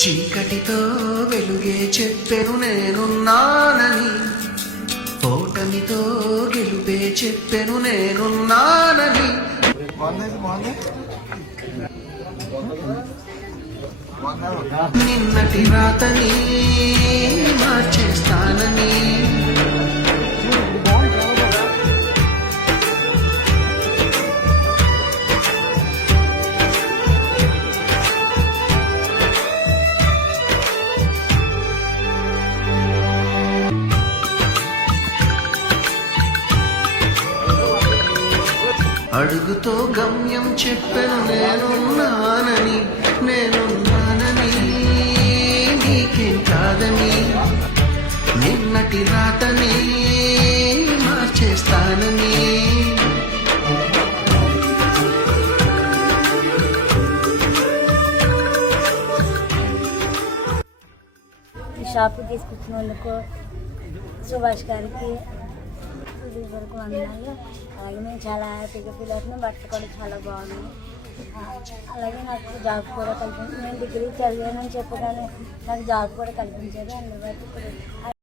చీకటితో వెలుగే చెప్పెను నేనున్నానని, ఓటమితో గెలుపే చెప్పెను నేనున్నానని. నిన్నటి రాతని మార్చేస్తానని, అడుగుతో గమ్యం చెప్పెను నేనున్నానని, నేనున్నానని నీకేం కాదని. నిన్నటి రాతని మార్చేస్తానని. ఈ షాప్కి తీసుకొచ్చిన వాళ్ళకు సుభాష్ గారికి వరకు వందనాలు. అలాగే మేము చాలా హ్యాపీగా ఫీల్ అవుతున్నాం. బట్టలు కూడా చాలా బాగున్నాయి. అలాగే నాకు జాబ్ కూడా కల్పించారు. నేను డిగ్రీ చదివానని చెప్పగానే నాకు జాబ్ కూడా కల్పించారు. అందులో